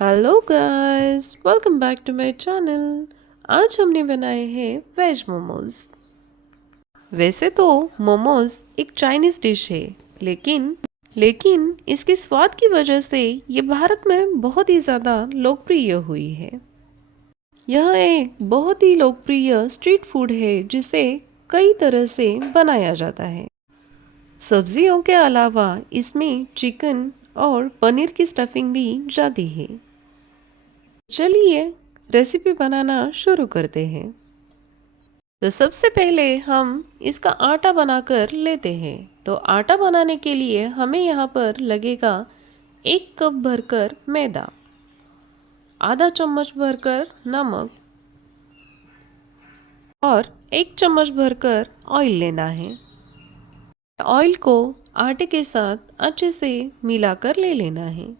Hello guys, welcome back to my channel. आज हमने बनाए हैं वेज मोमोज। वैसे तो मोमोज एक चाइनीज डिश है, लेकिन लेकिन इसके स्वाद की वजह से ये भारत में बहुत ही ज़्यादा लोकप्रिय हुई है। यह एक बहुत ही लोकप्रिय स्ट्रीट फूड है जिसे कई तरह से बनाया जाता है। सब्जियों के अलावा इसमें चिकन और पनीर की स्टफिंग भी जाती है। चलिए रेसिपी बनाना शुरू करते हैं। तो सबसे पहले हम इसका आटा बनाकर लेते हैं। तो आटा बनाने के लिए हमें यहाँ पर लगेगा 1 कप भरकर मैदा, आधा चम्मच भरकर नमक और 1 चम्मच भरकर ऑयल लेना है। ऑयल को आटे के साथ अच्छे से मिलाकर ले लेना है।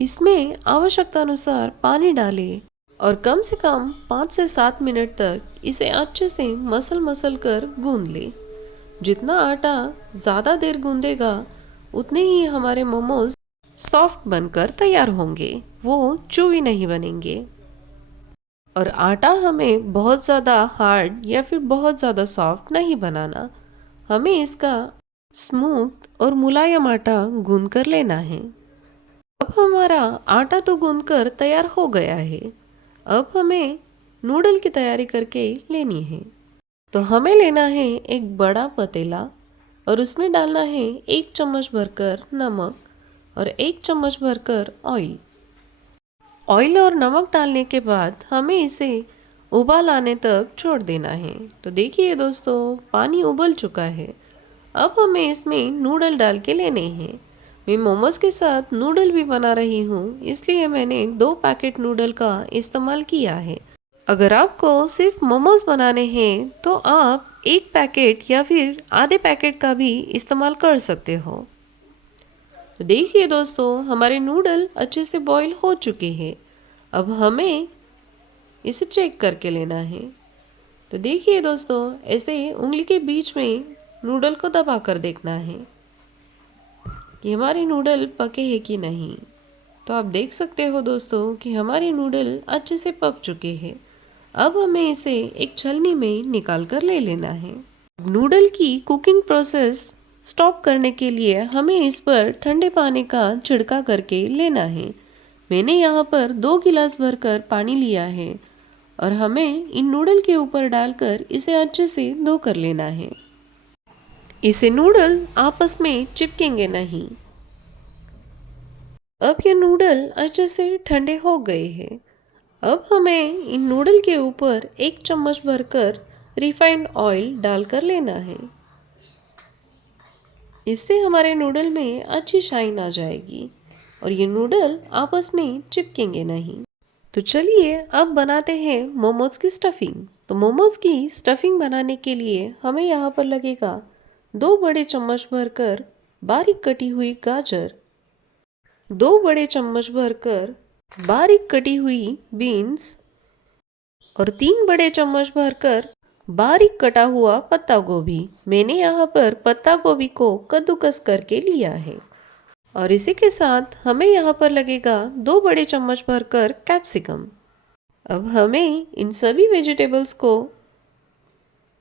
इसमें आवश्यकता अनुसार पानी डालें और कम से कम 5 से 7 मिनट तक इसे अच्छे से मसल कर गूंद ले। जितना आटा ज़्यादा देर गूंदेगा उतने ही हमारे मोमोज सॉफ्ट बनकर तैयार होंगे, वो चूवी नहीं बनेंगे। और आटा हमें बहुत ज़्यादा हार्ड या फिर बहुत ज़्यादा सॉफ्ट नहीं बनाना, हमें इसका स्मूथ और मुलायम आटा गूंद कर लेना है। अब हमारा आटा तो गूंदकर तैयार हो गया है। अब हमें नूडल की तैयारी करके लेनी है। तो हमें लेना है एक बड़ा पतीला और उसमें डालना है 1 चम्मच भरकर नमक और 1 चम्मच भरकर ऑयल। ऑयल और नमक डालने के बाद हमें इसे उबाल आने तक छोड़ देना है। तो देखिए दोस्तों, पानी उबल चुका है। अब हमें इसमें नूडल डाल के लेने हैं। मैं मोमोज के साथ नूडल भी बना रही हूँ, इसलिए मैंने 2 पैकेट नूडल का इस्तेमाल किया है। अगर आपको सिर्फ मोमोज बनाने हैं तो आप 1 पैकेट या फिर आधे पैकेट का भी इस्तेमाल कर सकते हो। तो देखिए दोस्तों, हमारे नूडल अच्छे से बॉईल हो चुके हैं। अब हमें इसे चेक करके लेना है। तो देखिए दोस्तों, ऐसे उंगली के बीच में नूडल को दबा कर देखना है कि हमारे नूडल पके हैं कि नहीं। तो आप देख सकते हो दोस्तों कि हमारे नूडल अच्छे से पक चुके हैं। अब हमें इसे एक छलनी में निकाल कर ले लेना है। नूडल की कुकिंग प्रोसेस स्टॉप करने के लिए हमें इस पर ठंडे पानी का छिड़का करके लेना है। मैंने यहाँ पर 2 गिलास भरकर पानी लिया है और हमें इन नूडल के ऊपर डालकर इसे अच्छे से धो कर लेना है। इसे नूडल आपस में चिपकेंगे नहीं। अब ये नूडल अच्छे से ठंडे हो गए हैं। अब हमें इन नूडल के ऊपर 1 चम्मच भरकर रिफाइंड ऑयल डालकर लेना है। इससे हमारे नूडल में अच्छी शाइन आ जाएगी और ये नूडल आपस में चिपकेंगे नहीं। तो चलिए अब बनाते हैं मोमोज की स्टफिंग। तो मोमोज की स्टफिंग बनाने के लिए हमें यहाँ पर लगेगा 2 बड़े चम्मच भरकर बारीक कटी हुई गाजर, 2 बड़े चम्मच भरकर बारीक कटी हुई बीन्स और 3 बड़े चम्मच भरकर बारीक कटा हुआ पत्ता गोभी। मैंने यहाँ पर पत्ता गोभी को कद्दूकस करके लिया है। और इसी के साथ हमें यहाँ पर लगेगा 2 बड़े चम्मच भरकर कैप्सिकम। अब हमें इन सभी वेजिटेबल्स को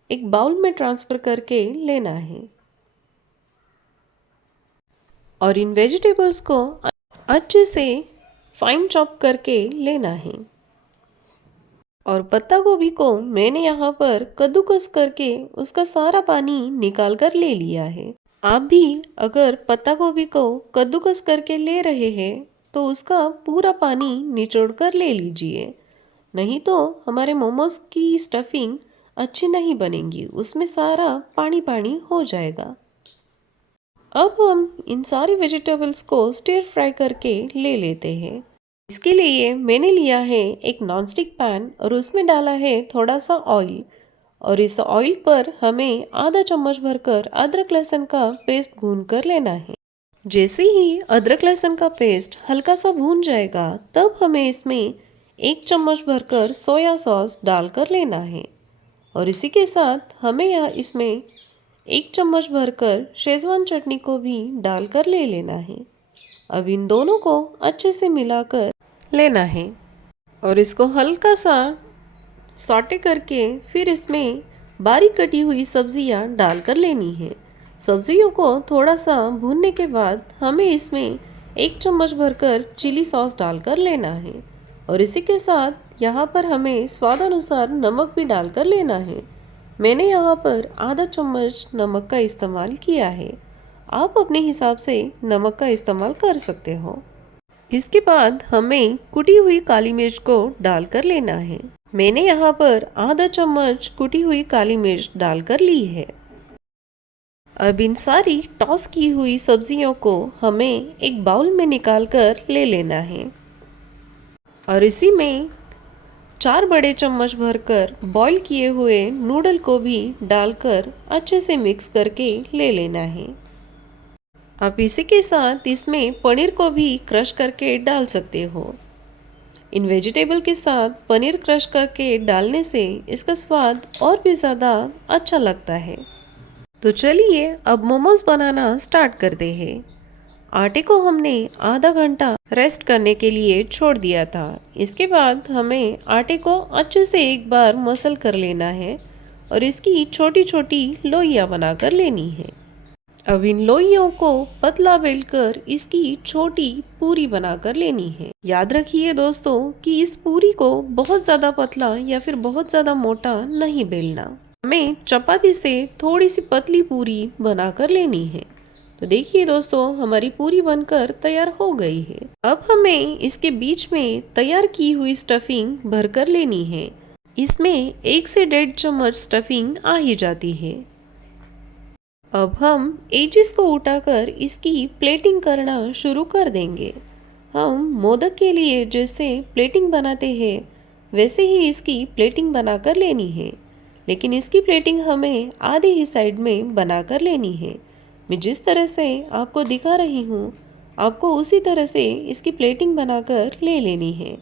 एक बाउल में ट्रांसफ़र करके लेना है और इन वेजिटेबल्स को अच्छे से फाइन चॉप करके लेना है। और पत्ता गोभी को मैंने यहाँ पर कद्दूकस करके उसका सारा पानी निकाल कर ले लिया है। आप भी अगर पत्ता गोभी को कद्दूकस करके ले रहे हैं तो उसका पूरा पानी निचोड़ कर ले लीजिए, नहीं तो हमारे मोमोज की स्टफिंग अच्छी नहीं बनेगी, उसमें सारा पानी पानी हो जाएगा। अब हम इन सारी वेजिटेबल्स को स्टिर फ्राई करके ले लेते हैं। इसके लिए मैंने लिया है एक नॉनस्टिक पैन और उसमें डाला है थोड़ा सा ऑयल और इस ऑयल पर हमें आधा चम्मच भरकर अदरक लहसुन का पेस्ट भून कर लेना है। जैसे ही अदरक लहसुन का पेस्ट हल्का सा भून जाएगा तब हमें इसमें 1 चम्मच भरकर सोया सॉस डालकर लेना है और इसी के साथ हमें यहाँ इसमें 1 चम्मच भरकर शेजवान चटनी को भी डालकर ले लेना है। अब इन दोनों को अच्छे से मिलाकर लेना है और इसको हल्का सा सॉटे करके फिर इसमें बारीक कटी हुई सब्जियां डालकर लेनी है। सब्जियों को थोड़ा सा भूनने के बाद हमें इसमें 1 चम्मच भरकर चिली सॉस डालकर लेना है और इसी के साथ यहाँ पर हमें स्वादानुसार नमक भी डालकर लेना है। मैंने यहाँ पर आधा चम्मच नमक का इस्तेमाल किया है। आप अपने हिसाब से नमक का इस्तेमाल कर सकते हो। इसके बाद हमें कुटी हुई काली मिर्च को डालकर लेना है। मैंने यहाँ पर आधा चम्मच कुटी हुई काली मिर्च डालकर ली है। अब इन सारी टॉस की हुई सब्जियों को हमें एक बाउल में निकाल कर ले लेना है और इसी में 4 बड़े चम्मच भरकर बॉईल किए हुए नूडल को भी डालकर अच्छे से मिक्स करके ले लेना है। आप इसी के साथ इसमें पनीर को भी क्रश करके डाल सकते हो। इन वेजिटेबल के साथ पनीर क्रश करके डालने से इसका स्वाद और भी ज़्यादा अच्छा लगता है। तो चलिए अब मोमोज बनाना स्टार्ट करते हैं। आटे को हमने आधा घंटा रेस्ट करने के लिए छोड़ दिया था। इसके बाद हमें आटे को अच्छे से एक बार मसल कर लेना है और इसकी छोटी छोटी लोइयाँ बनाकर लेनी है। अब इन लोइयों को पतला बेलकर इसकी छोटी पूरी बनाकर लेनी है। याद रखिए दोस्तों कि इस पूरी को बहुत ज़्यादा पतला या फिर बहुत ज़्यादा मोटा नहीं बेलना। हमें चपाती से थोड़ी सी पतली पूरी बनाकर लेनी है। तो देखिए दोस्तों हमारी पूरी बनकर तैयार हो गई है। अब हमें इसके बीच में तैयार की हुई स्टफिंग भरकर लेनी है। इसमें 1 से 1.5 चम्मच स्टफिंग आ ही जाती है। अब हम एजेस को उठाकर इसकी प्लेटिंग करना शुरू कर देंगे। हम मोदक के लिए जैसे प्लेटिंग बनाते हैं वैसे ही इसकी प्लेटिंग बनाकर लेनी है, लेकिन इसकी प्लेटिंग हमें आधे ही साइड में बनाकर लेनी है। मैं जिस तरह से आपको दिखा रही हूँ आपको उसी तरह से इसकी प्लेटिंग बनाकर ले लेनी है।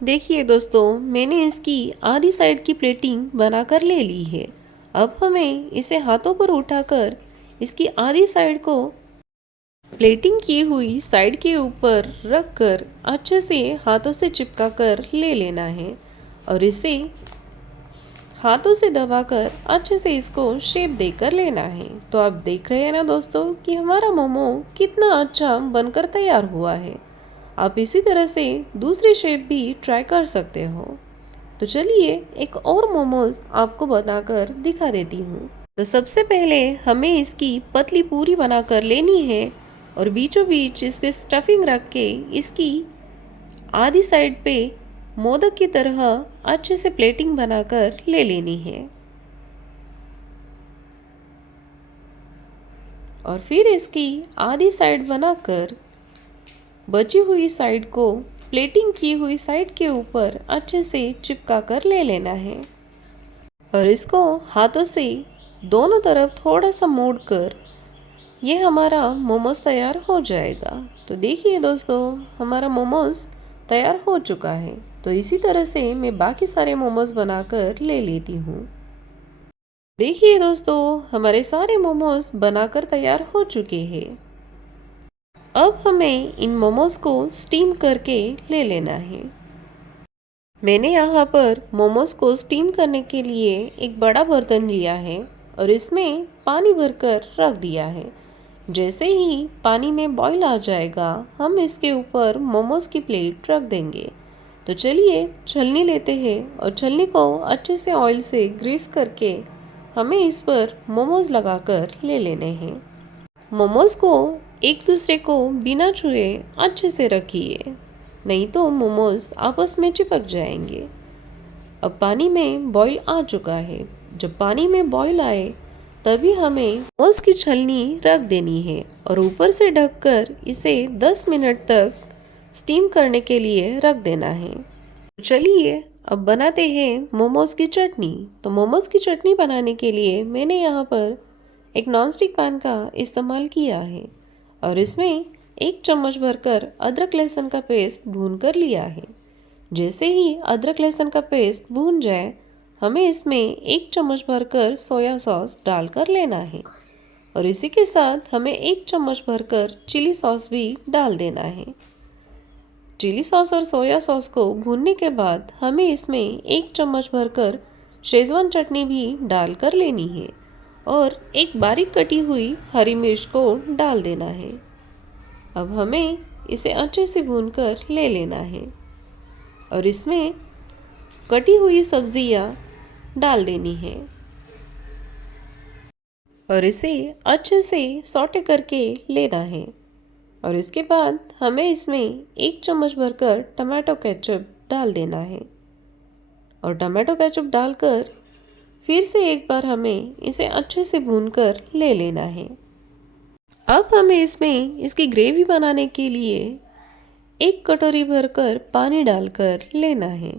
देखिए दोस्तों मैंने इसकी आधी साइड की प्लेटिंग बनाकर ले ली है। अब हमें इसे हाथों पर उठाकर इसकी आधी साइड को प्लेटिंग की हुई साइड के ऊपर रखकर अच्छे से हाथों से चिपका कर ले लेना है और इसे हाथों से दबाकर अच्छे से इसको शेप देकर लेना है। तो आप देख रहे हैं ना दोस्तों कि हमारा मोमो कितना अच्छा बनकर तैयार हुआ है। आप इसी तरह से दूसरी शेप भी ट्राई कर सकते हो। तो चलिए एक और मोमोज आपको बनाकर दिखा देती हूँ। तो सबसे पहले हमें इसकी पतली पूरी बनाकर लेनी है और बीचों बीच इसके स्टफिंग रख के इसकी आधी साइड पे मोदक की तरह अच्छे से प्लेटिंग बनाकर ले लेनी है और फिर इसकी आधी साइड बनाकर बची हुई साइड को प्लेटिंग की हुई साइड के ऊपर अच्छे से चिपका कर ले लेना है और इसको हाथों से दोनों तरफ थोड़ा सा मोड़कर ये हमारा मोमोज तैयार हो जाएगा। तो देखिए दोस्तों हमारा मोमोज तैयार हो चुका है। तो इसी तरह से मैं बाकी सारे मोमोज बनाकर ले लेती हूँ। देखिए दोस्तों हमारे सारे मोमोज बनाकर तैयार हो चुके हैं। अब हमें इन मोमोज को स्टीम करके ले लेना है। मैंने यहाँ पर मोमोज को स्टीम करने के लिए एक बड़ा बर्तन लिया है और इसमें पानी भरकर रख दिया है। जैसे ही पानी में बॉईल आ जाएगा हम इसके ऊपर मोमोज की प्लेट रख देंगे। तो चलिए छलनी लेते हैं और छलनी को अच्छे से ऑयल से ग्रीस करके हमें इस पर मोमोज लगाकर ले लेने हैं। मोमोज को एक दूसरे को बिना छुए अच्छे से रखिए, नहीं तो मोमोज आपस में चिपक जाएंगे। अब पानी में बॉईल आ चुका है। जब पानी में बॉईल आए तभी हमें मोमोज की छलनी रख देनी है और ऊपर से ढककर इसे 10 मिनट तक स्टीम करने के लिए रख देना है। चलिए अब बनाते हैं मोमोज की चटनी। तो मोमोज की चटनी बनाने के लिए मैंने यहाँ पर एक नॉनस्टिक पैन का इस्तेमाल किया है और इसमें 1 चम्मच भरकर अदरक लहसुन का पेस्ट भून कर लिया है। जैसे ही अदरक लहसुन का पेस्ट भून जाए हमें इसमें 1 चम्मच भरकर सोया सॉस डालकर लेना है और इसी के साथ हमें 1 चम्मच भरकर चिली सॉस भी डाल देना है। चिली सॉस और सोया सॉस को भूनने के बाद हमें इसमें 1 चम्मच भरकर शेजवान चटनी भी डाल कर लेनी है और एक बारीक कटी हुई हरी मिर्च को डाल देना है। अब हमें इसे अच्छे से भूनकर ले लेना है और इसमें कटी हुई सब्जियां डाल देनी है और इसे अच्छे से सॉटे करके लेना है। और इसके बाद हमें इसमें 1 चम्मच भरकर टमाटो केचप डाल देना है और टमाटो केचप डालकर फिर से एक बार हमें इसे अच्छे से भूनकर ले लेना है। अब हमें इसमें इसकी ग्रेवी बनाने के लिए 1 कटोरी भरकर पानी डालकर लेना है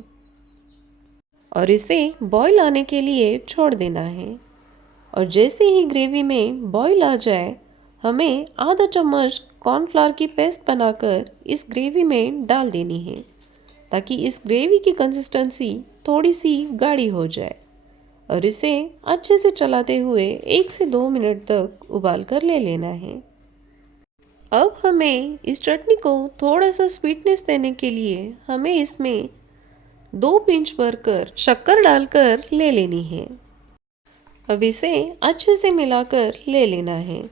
और इसे बॉईल आने के लिए छोड़ देना है। और जैसे ही ग्रेवी में बॉईल आ जाए हमें आधा चम्मच कॉर्नफ्लावर की पेस्ट बनाकर इस ग्रेवी में डाल देनी है ताकि इस ग्रेवी की कंसिस्टेंसी थोड़ी सी गाढ़ी हो जाए और इसे अच्छे से चलाते हुए 1 से 2 मिनट तक उबाल कर ले लेना है। अब हमें इस चटनी को थोड़ा सा स्वीटनेस देने के लिए हमें इसमें 2 पिंच भरकर शक्कर डालकर ले लेनी है। अब इसे अच्छे से मिलाकर ले लेना है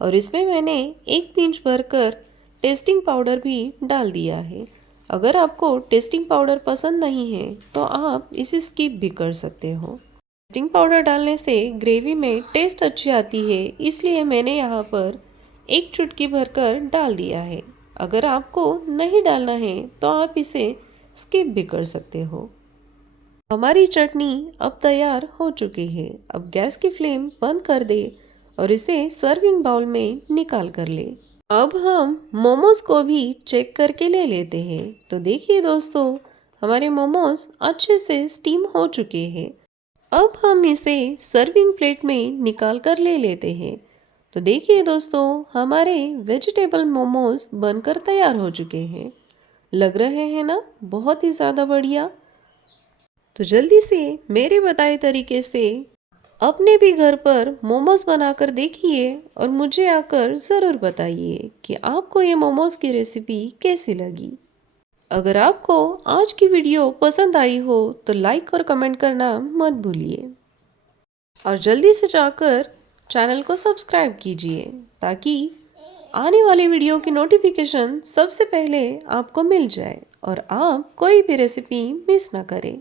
और इसमें मैंने 1 पिंच भरकर टेस्टिंग पाउडर भी डाल दिया है। अगर आपको टेस्टिंग पाउडर पसंद नहीं है तो आप इसे स्किप भी कर सकते हो। टेस्टिंग पाउडर डालने से ग्रेवी में टेस्ट अच्छी आती है, इसलिए मैंने यहाँ पर 1 चुटकी भरकर डाल दिया है। अगर आपको नहीं डालना है तो आप इसे स्किप भी कर सकते हो। हमारी चटनी अब तैयार हो चुकी है। अब गैस की फ्लेम बंद कर दे और इसे सर्विंग बाउल में निकाल कर ले। अब हम मोमोज को भी चेक करके ले लेते हैं। तो देखिए दोस्तों, हमारे मोमोज अच्छे से स्टीम हो चुके हैं। अब हम इसे सर्विंग प्लेट में निकाल कर ले लेते हैं। तो देखिए दोस्तों, हमारे वेजिटेबल मोमोज बनकर तैयार हो चुके हैं। लग रहे हैं ना बहुत ही ज़्यादा बढ़िया। तो जल्दी से मेरे बताए तरीके से अपने भी घर पर मोमोज बनाकर देखिए और मुझे आकर ज़रूर बताइए कि आपको ये मोमोज की रेसिपी कैसी लगी। अगर आपको आज की वीडियो पसंद आई हो तो लाइक और कमेंट करना मत भूलिए और जल्दी से जाकर चैनल को सब्सक्राइब कीजिए ताकि आने वाली वीडियो की नोटिफिकेशन सबसे पहले आपको मिल जाए और आप कोई भी रेसिपी मिस ना करें।